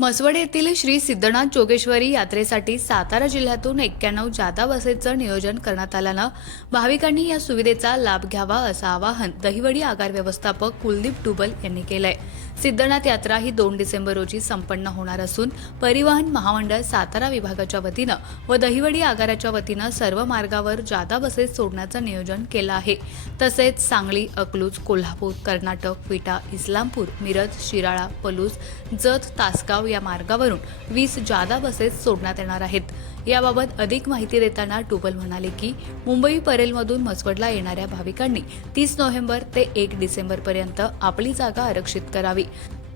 म्हसवड येथील श्री सिद्धनाथ जोगेश्वरी यात्रेसाठी सातारा जिल्ह्यातून एक्क्याण्णव जादा बसेसचं नियोजन करण्यात आल्यानं भाविकांनी या सुविधेचा लाभ घ्यावा असं आवाहन दहिवडी आगार व्यवस्थापक कुलदीप डुबल यांनी केलंय. सिद्धनाथ यात्रा ही दोन डिसेंबर रोजी संपन्न होणार असून परिवहन महामंडळ सातारा विभागाच्या वतीनं व दहिवडी आगाराच्या वतीनं सर्व मार्गावर जादा बसेस सोडण्याचं नियोजन केलं आहे. तसेच सांगली अकलूज कोल्हापूर कर्नाटक विटा इस्लामपूर मिरज शिराळा पलूस जत तासगाव या मार्गावरून वीस जादा बसेस सोडण्यात येणार आहेत. याबाबत अधिक माहिती देताना टुबल म्हणाले की मुंबई परेलमधून मसवडला येणाऱ्या भाविकांनी तीस नोव्हेंबर ते एक डिसेंबरपर्यंत आपली जागा आरक्षित करावी.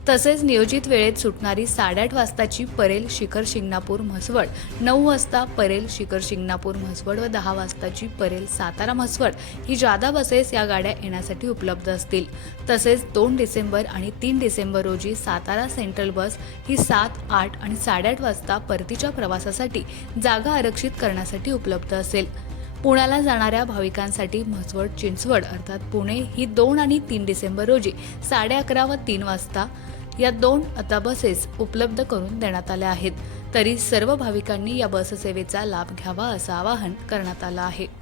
तसेच नियोजित वेळेत सुटणारी साडेआठ वाजताची परेल शिखर शिंगणापूर म्हसवड नऊ वाजता परेल शिखर शिंगणापूर म्हसवड व दहा वाजताची परेल सातारा म्हसवड ही जादा बसेस या गाड्या येण्यासाठी उपलब्ध असतील. तसेच दोन डिसेंबर आणि तीन डिसेंबर रोजी सातारा सेंट्रल बस ही सात आठ आणि साडेआठ वाजता परतीच्या प्रवासासाठी जागा आरक्षित करण्यासाठी उपलब्ध असेल. पुण्याला जाणाऱ्या भाविकांसाठी म्हसवड चिंचवड अर्थात पुणे ही दोन आणि तीन डिसेंबर रोजी साडे अकरा व तीन वाजता या दोन आता बसेस उपलब्ध करून देण्यात आल्या आहेत. तरी सर्व भाविकांनी या बससेवेचा लाभ घ्यावा असं आवाहन करण्यात आलं आहे.